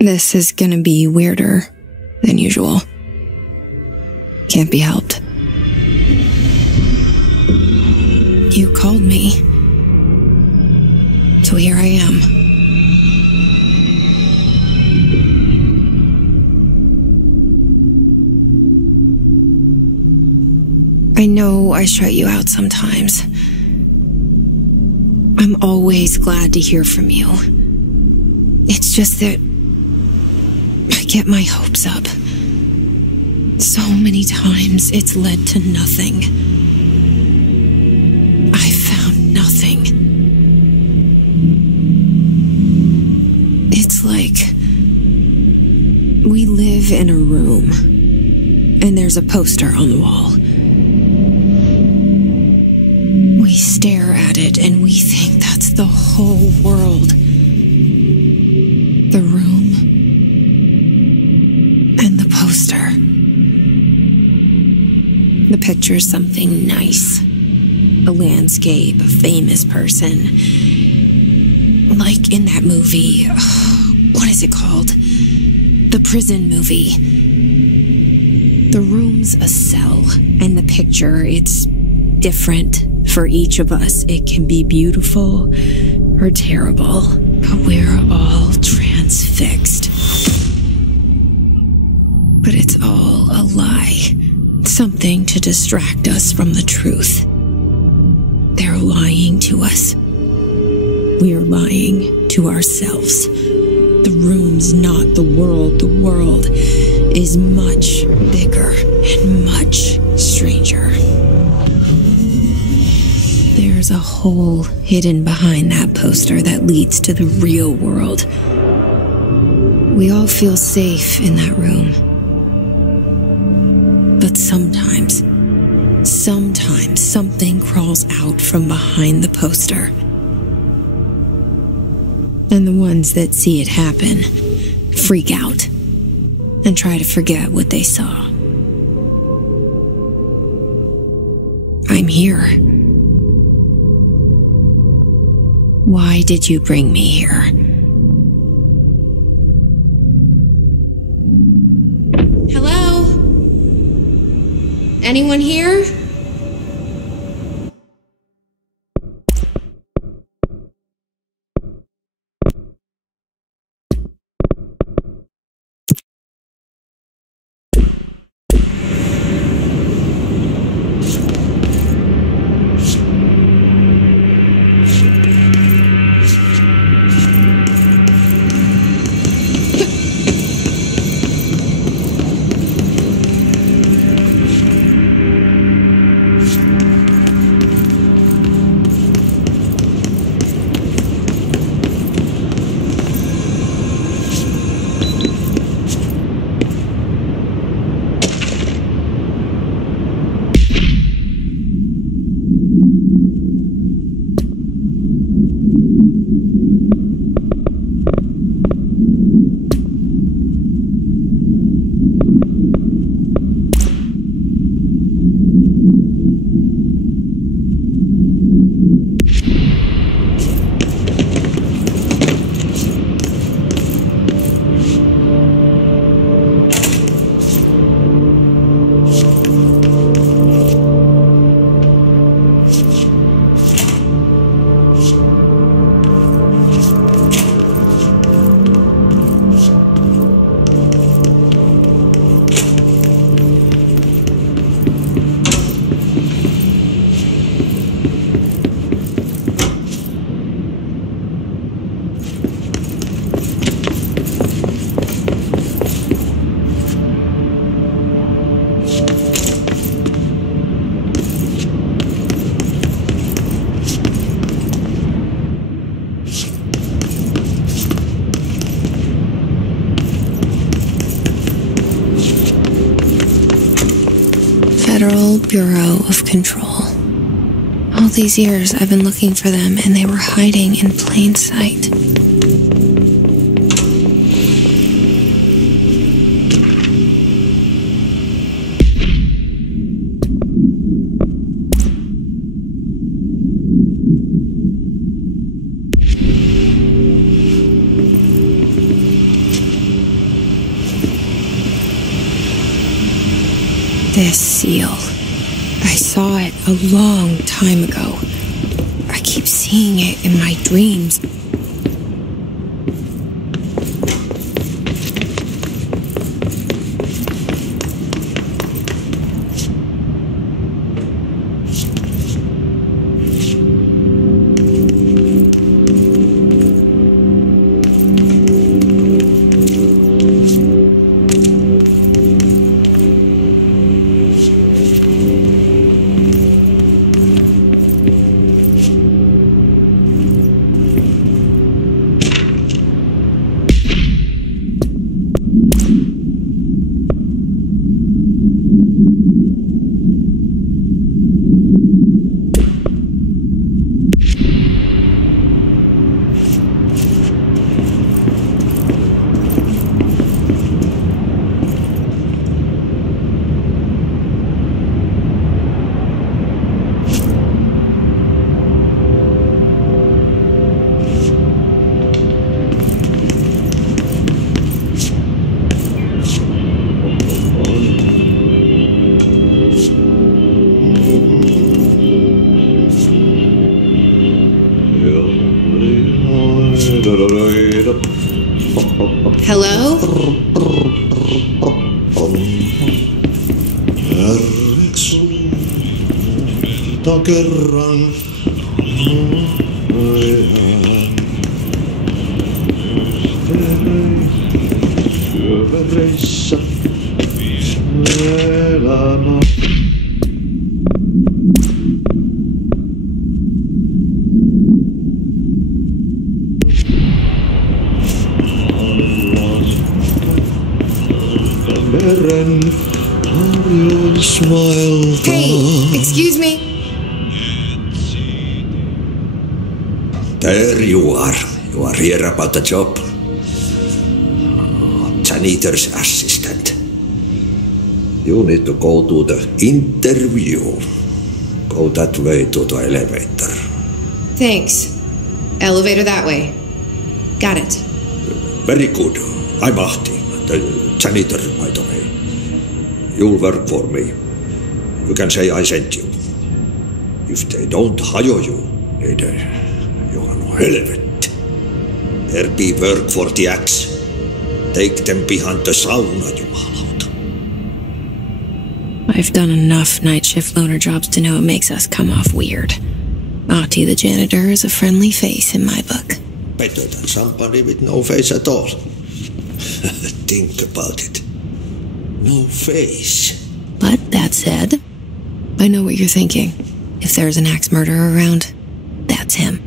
This is gonna be weirder than usual. Can't be helped. You called me. So here I am. I know I shut you out sometimes. I'm always glad to hear from you. It's just that I get my hopes up. So many times it's led to nothing. I found nothing. It's like we live in a room and there's a poster on the wall. We stare at it and we think that's the whole world. The room and the poster. The picture's something nice. A landscape, a famous person. Like in that movie, what is it called? The prison movie. The room's a cell, and the picture, it's different for each of us. It can be beautiful or terrible, but we're all transfixed. But it's all a lie. Something to distract us from the truth. They're lying to us. We're lying to ourselves. The room's not the world. The world is much bigger and much stranger. There's a hole hidden behind that poster that leads to the real world. We all feel safe in that room. But sometimes something crawls out from behind the poster. And the ones that see it happen freak out and try to forget what they saw. I'm here. Why did you bring me here? Hello? Anyone here? Federal Bureau of Control. All these years I've been looking for them and they were hiding in plain sight. This seal. I saw it a long time ago. I keep seeing it in my dreams. Hello? Hey, excuse me. There you are. You are here about the job. Janitor's assistant. You need to go to the interview. Go that way to the elevator. Thanks. Elevator that way. Got it. Very good. I'm Ahti, the janitor, by the way. You'll work for me. You can say I sent you. If they don't hire you, you are no relevant. There be work for DX. Take them behind the sauna, jumalauta. I've done enough night shift loner jobs to know it makes us come off weird. Ahti the janitor is a friendly face in my book. Better than somebody with no face at all. Think about it. No face. But that said, I know what you're thinking. If there's an axe murderer around, that's him.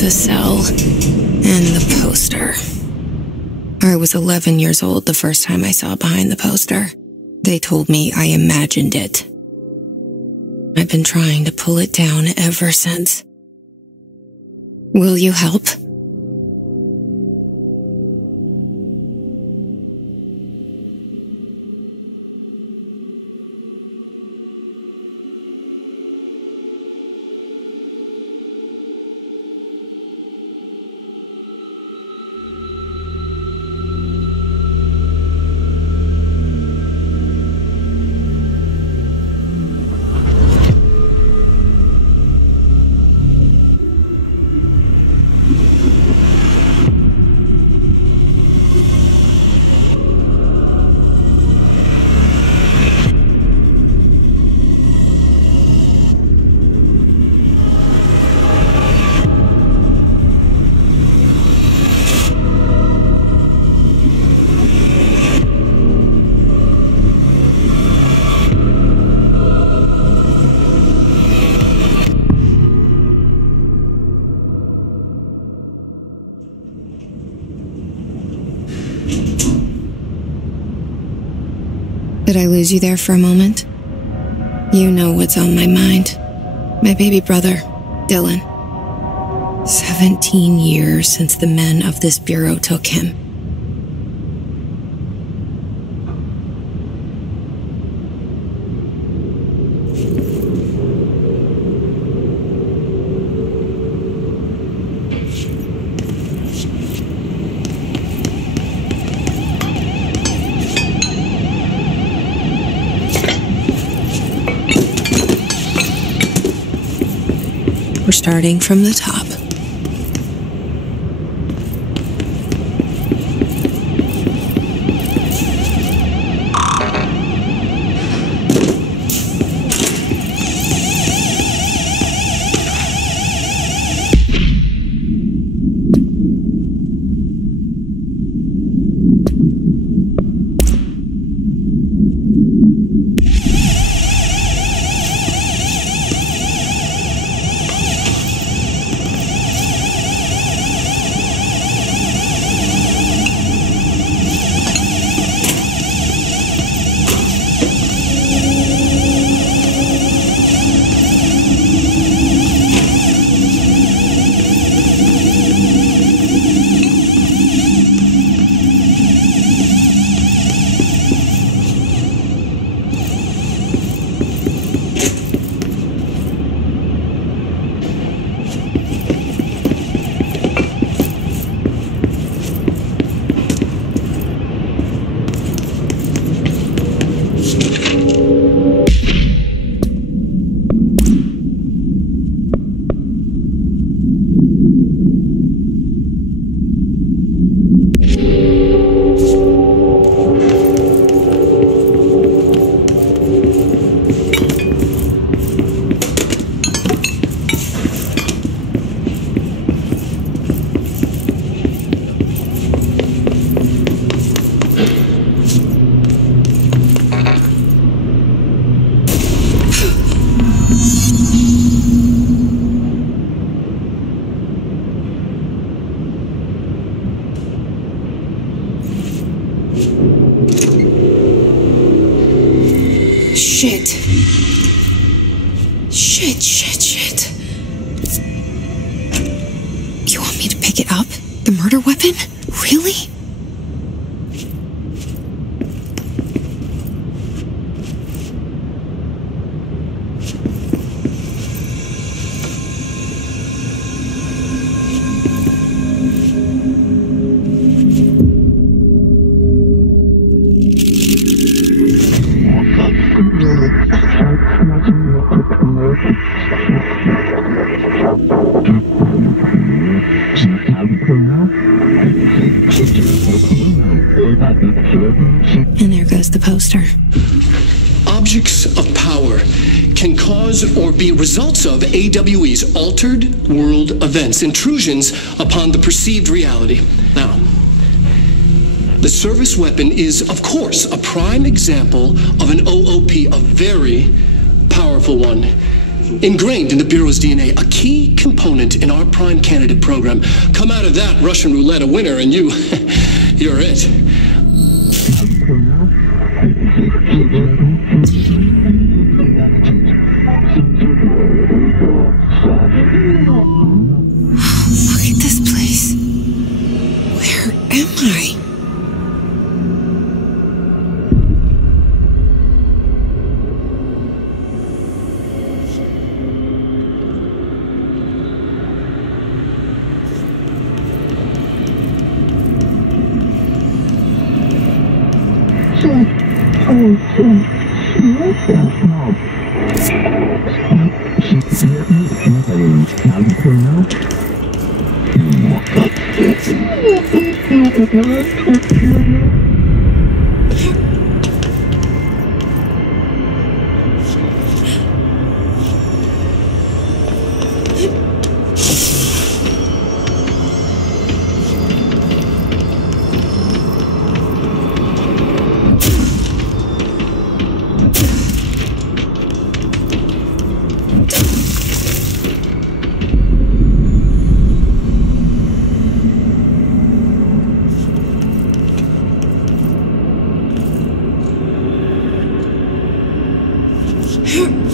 The cell and the poster. I was 11 years old the first time I saw behind the poster. They told me I imagined it. I've been trying to pull it down ever since. Will you help? Did I lose you there for a moment? You know what's on my mind. My baby brother, Dylan. 17 years since the men of this bureau took him. We're starting from the top. Shit. Shit. You want me to pick it up? The murder weapon? Really? And there goes the poster. Objects of power can cause or be results of AWE's altered world events, intrusions upon the perceived reality. Now, the service weapon is, of course, a prime example of an OOP, a very powerful one. Ingrained in the Bureau's DNA, a key component in our prime candidate program. Come out of that Russian roulette a winner and you're it. Look at this place. Where am I?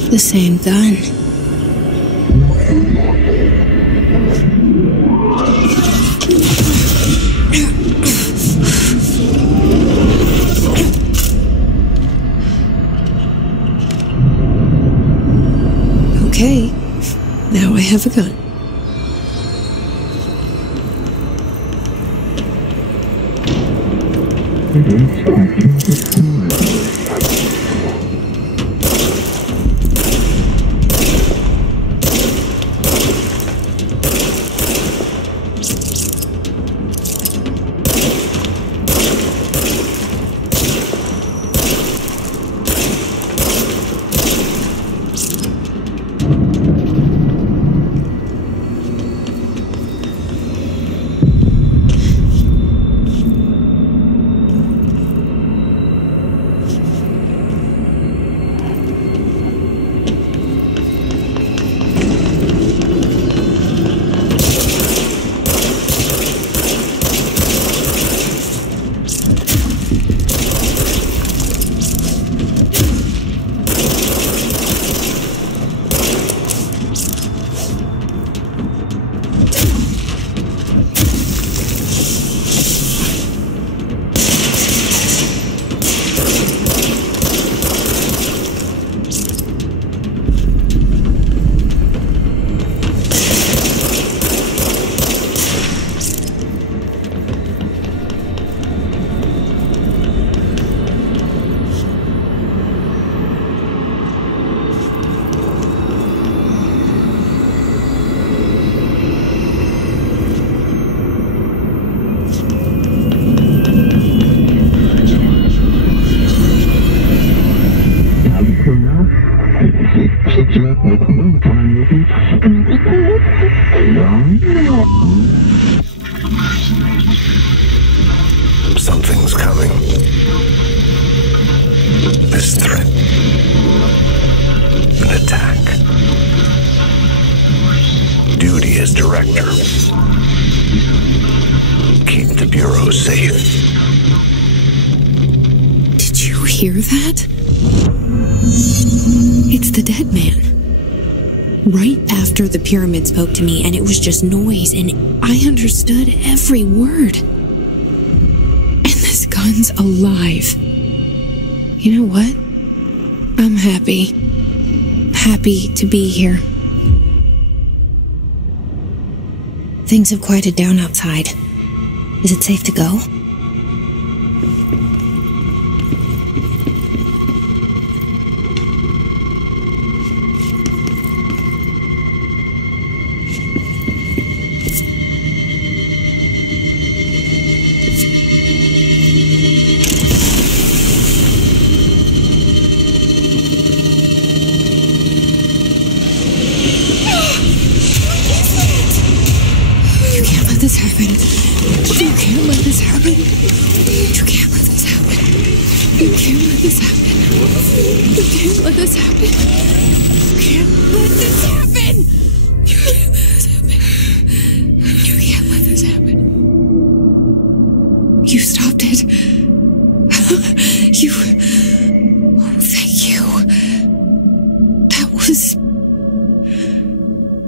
The same gun. Okay, now I have a gun. Something's coming. This threat. An attack. Duty as director. Keep the Bureau safe. Did you hear that? It's the dead man. Right after the pyramid spoke to me, and it was just noise, and I understood every word. And this gun's alive. You know what? I'm happy. Happy to be here. Things have quieted down outside. Is it safe to go? This happen. You can't let this happen. You can't let this happen. You can't let this happen. You can't let this happen. You can't let this happen. You can't let this happen. You can't let this happen. You stopped it. You. Oh, thank you. That was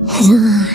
horror.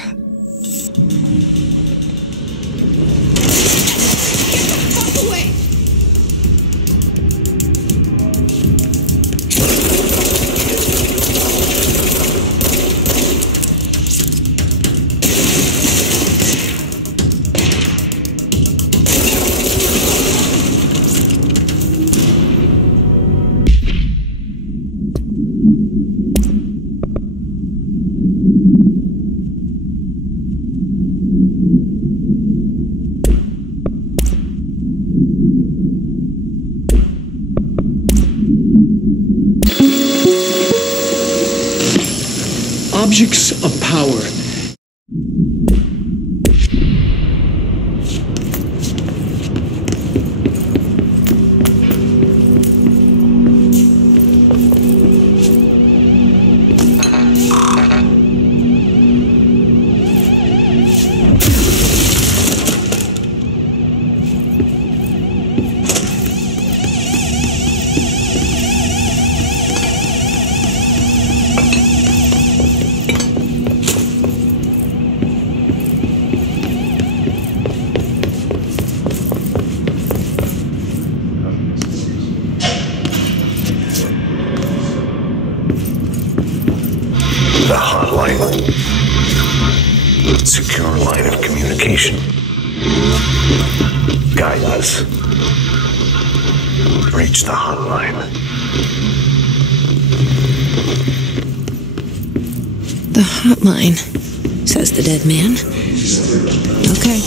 Objects of power. hotline. Secure line of communication. Guide us. Reach the hotline. The hotline, says the dead man. Okay.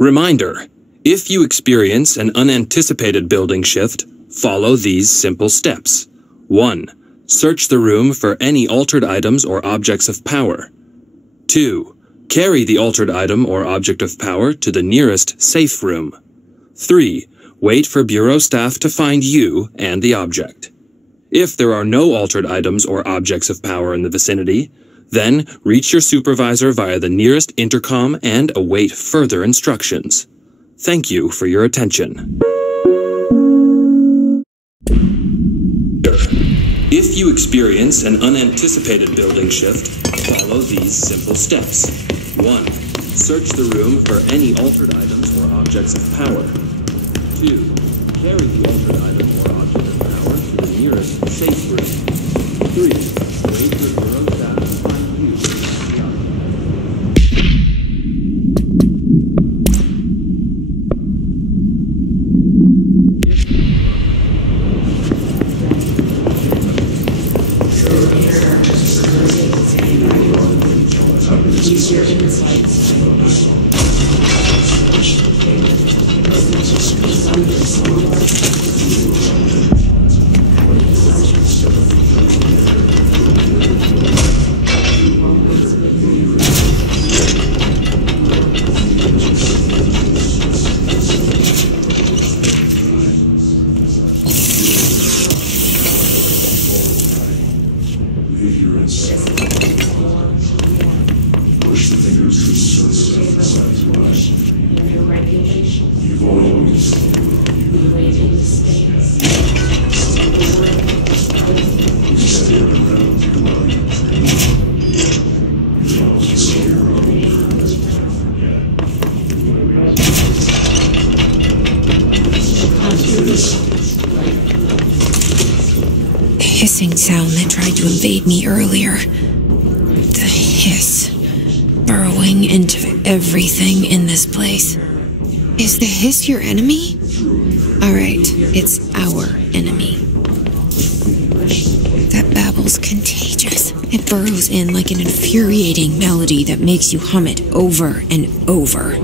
Reminder: if you experience an unanticipated building shift, follow these simple steps. 1. Search the room for any altered items or objects of power. 2. Carry the altered item or object of power to the nearest safe room. 3. Wait for Bureau staff to find you and the object. If there are no altered items or objects of power in the vicinity, then reach your supervisor via the nearest intercom and await further instructions. Thank you for your attention. If you experience an unanticipated building shift, follow these simple steps. 1. Search the room for any altered items or objects of power. 2. Carry the altered item or object of power to the nearest safe room. 3. Wait for Bureau staff to find you. Push the fingers. Hissing sound that tried to invade me earlier. The hiss, burrowing into everything in this place. Is the hiss your enemy? Alright, it's our enemy. That babble's contagious. It burrows in like an infuriating melody that makes you hum it over and over.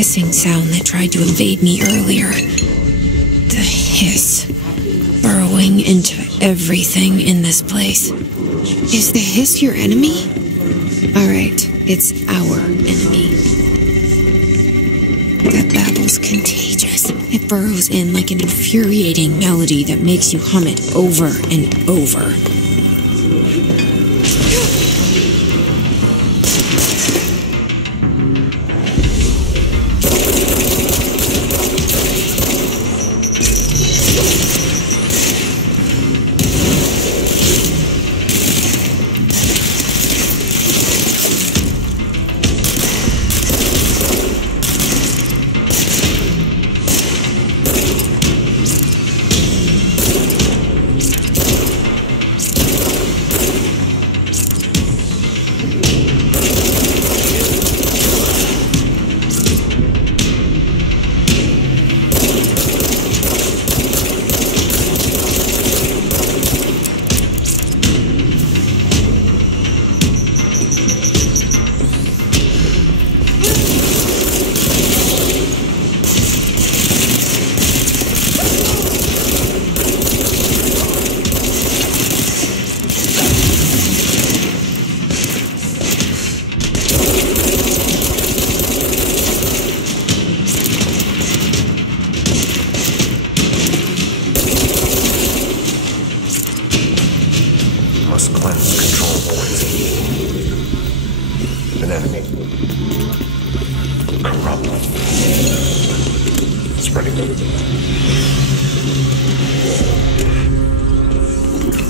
Hissing sound that tried to invade me earlier. The hiss, burrowing into everything in this place. Is the hiss your enemy? Alright, it's our enemy. That babble's contagious. It burrows in like an infuriating melody that makes you hum it over and over.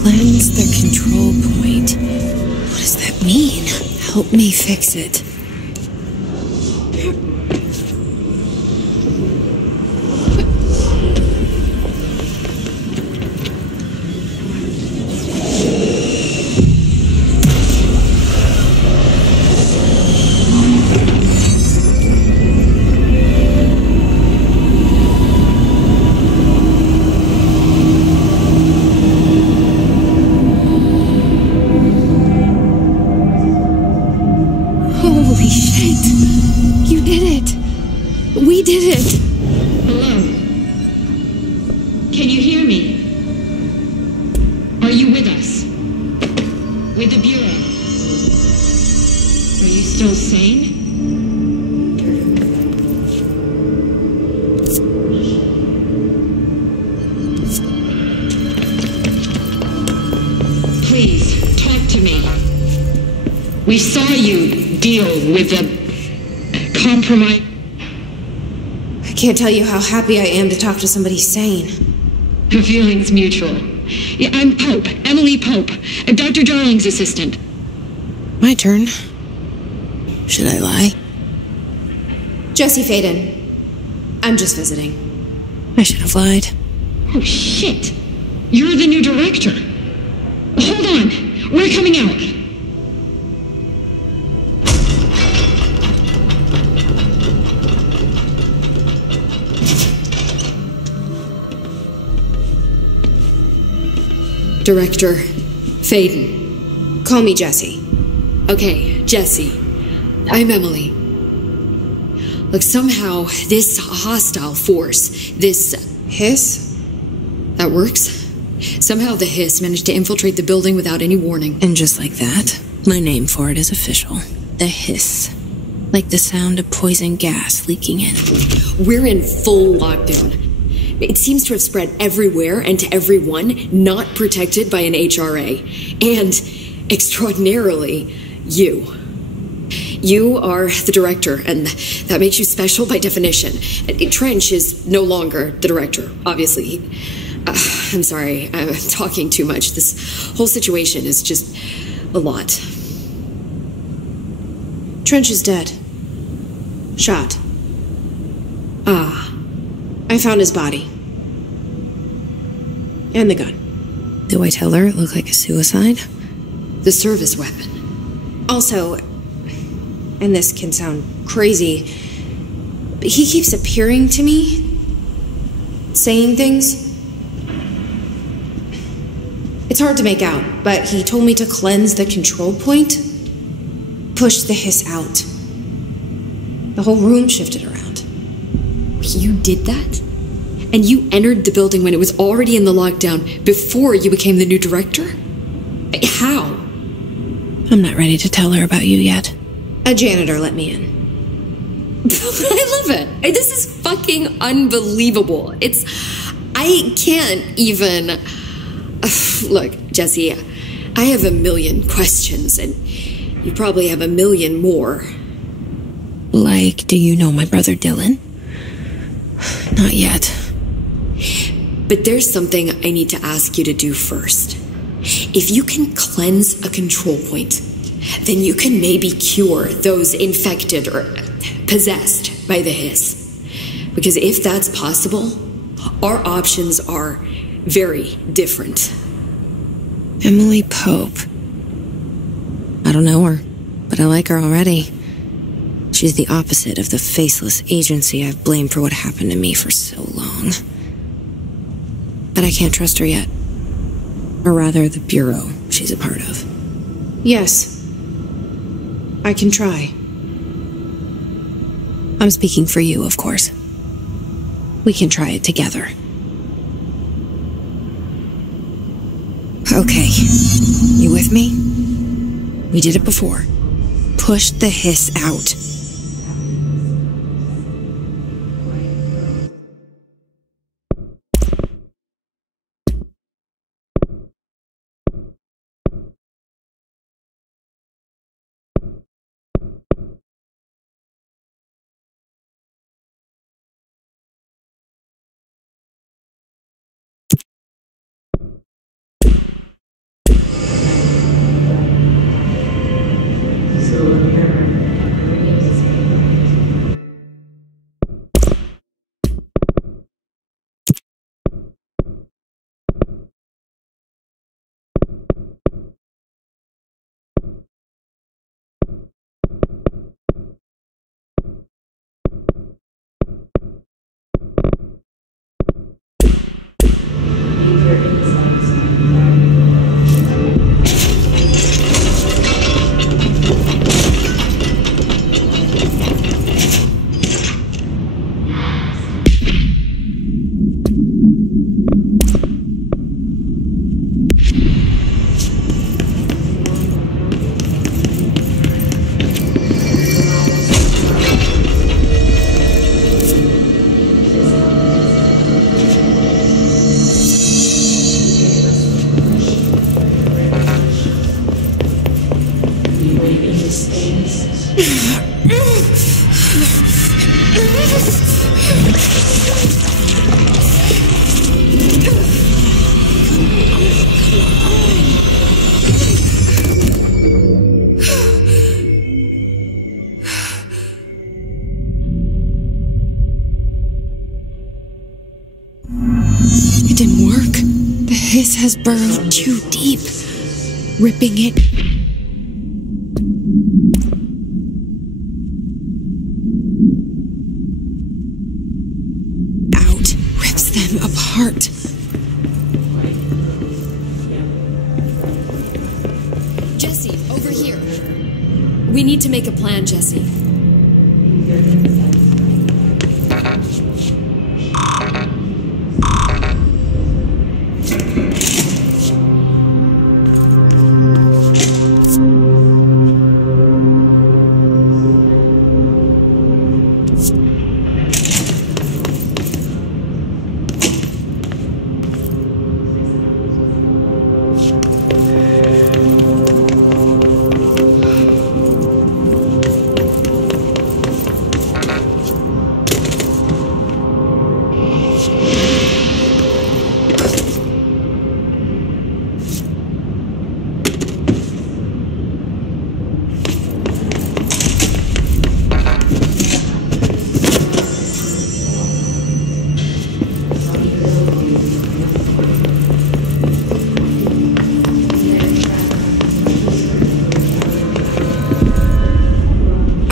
Cleanse their control point. What does that mean? Help me fix it. Holy shit! You did it! We did it! Hello? Can you hear me? Are you with us? With the Bureau? Are you still sane? Please, talk to me. We saw you deal with the compromise. I can't tell you how happy I am to talk to somebody sane. The feeling's mutual. Yeah, I'm Pope, Emily Pope. I'm Dr. Darling's assistant. My turn. Should I lie? Jesse Faden. I'm just visiting. I should have lied. Oh, shit. You're the new director. Hold on. We're coming out. Director Faden. Call me Jesse. Okay, Jesse. I'm Emily. Look, somehow this hostile force, this Hiss? that works. Somehow the hiss managed to infiltrate the building without any warning. And just like that, my name for it is official. The hiss. Like the sound of poison gas leaking in. We're in full lockdown. It seems to have spread everywhere and to everyone not protected by an HRA. And, extraordinarily, you. You are the director, and that makes you special by definition. Trench is no longer the director, obviously. I'm sorry, I'm talking too much. This whole situation is just a lot. Trench is dead. Shot. Ah. I found his body. And the gun. Do I tell her it looked like a suicide? The service weapon. Also, and this can sound crazy, but he keeps appearing to me, saying things. It's hard to make out, but he told me to cleanse the control point, push the hiss out. The whole room shifted around. You did that? And you entered the building when it was already in the lockdown before you became the new director? How? I'm not ready to tell her about you yet. A janitor let me in. I love it. This is fucking unbelievable. I can't even... Look, Jesse, I have a million questions, and you probably have a million more. Like, do you know my brother Dylan? Not yet. But there's something I need to ask you to do first. If you can cleanse a control point, then you can maybe cure those infected or possessed by the hiss. Because if that's possible, our options are very different. Emily Pope. I don't know her, but I like her already. She's the opposite of the faceless agency I've blamed for what happened to me for so long. But I can't trust her yet. Or rather, the Bureau she's a part of. Yes. I can try. I'm speaking for you, of course. We can try it together. Okay. You with me? We did it before. Push the hiss out. has burrowed too deep, ripping it out, rips them apart. Jesse, over here. We need to make a plan, Jesse.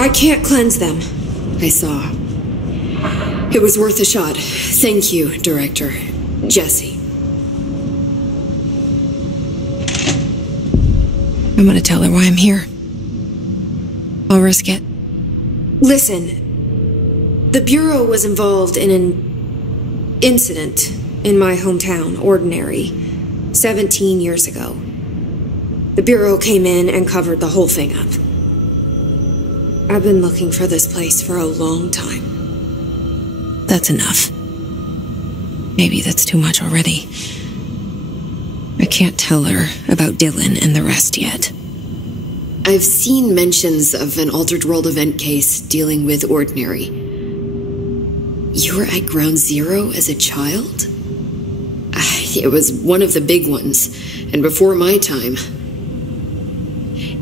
I can't cleanse them. I saw. It was worth a shot. Thank you, Director. Jesse. I'm gonna tell her why I'm here. I'll risk it. Listen, the Bureau was involved in an incident in my hometown, Ordinary, 17 years ago. The Bureau came in and covered the whole thing up. I've been looking for this place for a long time. That's enough. Maybe that's too much already. I can't tell her about Dylan and the rest yet. I've seen mentions of an Altered World event case dealing with Ordinary. You were at Ground Zero as a child? It was one of the big ones, and before my time.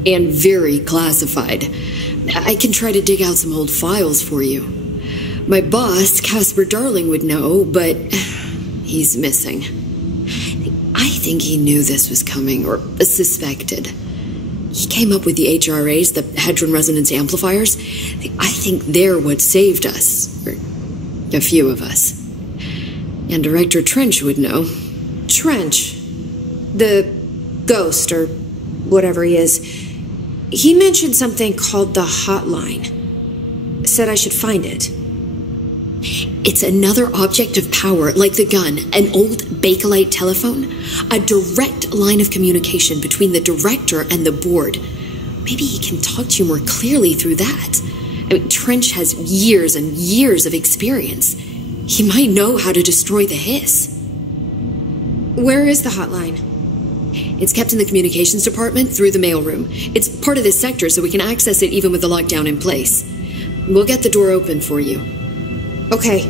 And very classified. I can try to dig out some old files for you. My boss, Casper Darling, would know, but he's missing. I think he knew this was coming, or suspected. He came up with the HRAs, the Hadron Resonance Amplifiers. I think they're what saved us, or a few of us. And Director Trench would know. Trench? The ghost, or whatever he is. He mentioned something called the hotline. Said I should find it. It's another object of power, like the gun, an old Bakelite telephone. A direct line of communication between the director and the board. Maybe he can talk to you more clearly through that. I mean, Trench has years and years of experience. He might know how to destroy the hiss. Where is the hotline? It's kept in the communications department through the mailroom. It's part of this sector, so we can access it even with the lockdown in place. We'll get the door open for you. Okay,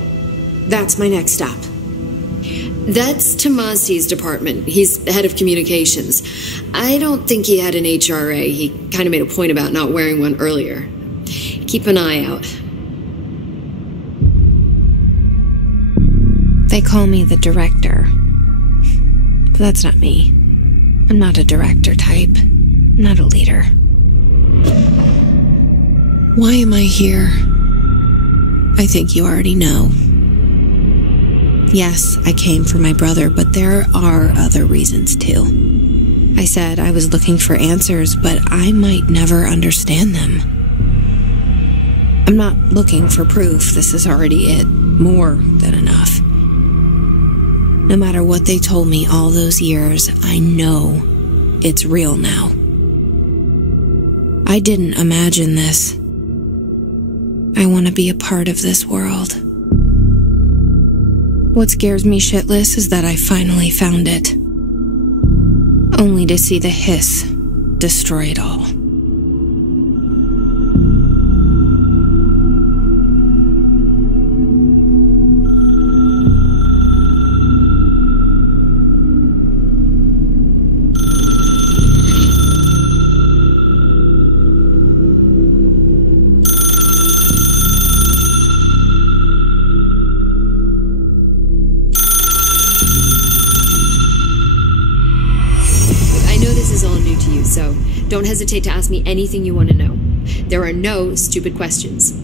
that's my next stop. That's Tomasi's department. He's head of communications. I don't think he had an HRA. He kind of made a point about not wearing one earlier. Keep an eye out. They call me the director. But that's not me. I'm not a director type. I'm not a leader. Why am I here? I think you already know. Yes, I came for my brother, but there are other reasons too. I said I was looking for answers, but I might never understand them. I'm not looking for proof. This is already it. More than enough. No matter what they told me all those years, I know it's real now. I didn't imagine this. I want to be a part of this world. What scares me shitless is that I finally found it. Only to see the hiss destroy it all. Don't hesitate to ask me anything you want to know. There are no stupid questions.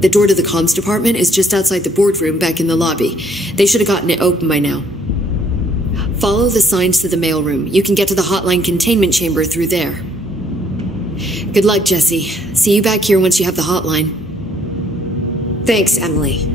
The door to the comms department is just outside the boardroom back in the lobby. They should have gotten it open by now. Follow the signs to the mailroom. You can get to the hotline containment chamber through there. Good luck, Jesse. See you back here once you have the hotline. Thanks, Emily.